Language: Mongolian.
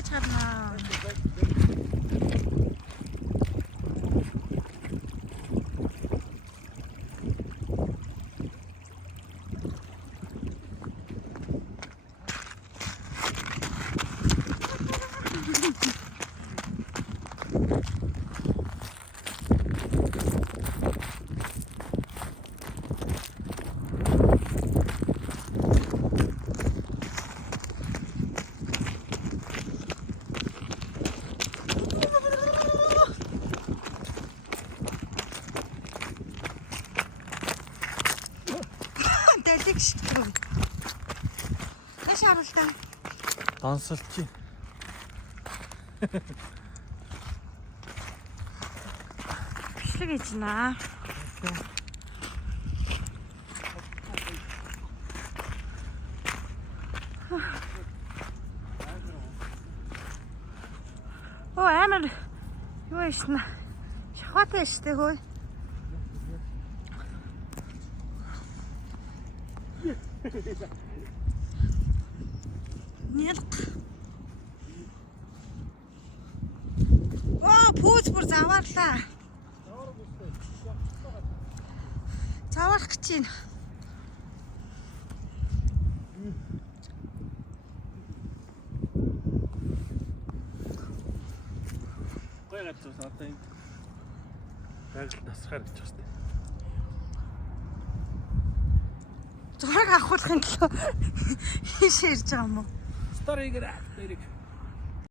байж гарнаа. Тэш харуултаа. Дансалчи. Бишлэг гэж наа. Оо амар юу ийшнэ. Шахаатай штэ хөөе. Нэлг. Оо пүүз бүр заваарлаа. Заваарах гэж байна. Гой гадсан одоо энэ байгаль тасахаар гэж байна. Зураг авахлахын төлөө хийшээ ирж байгаа юм уу? Старыг ирэх.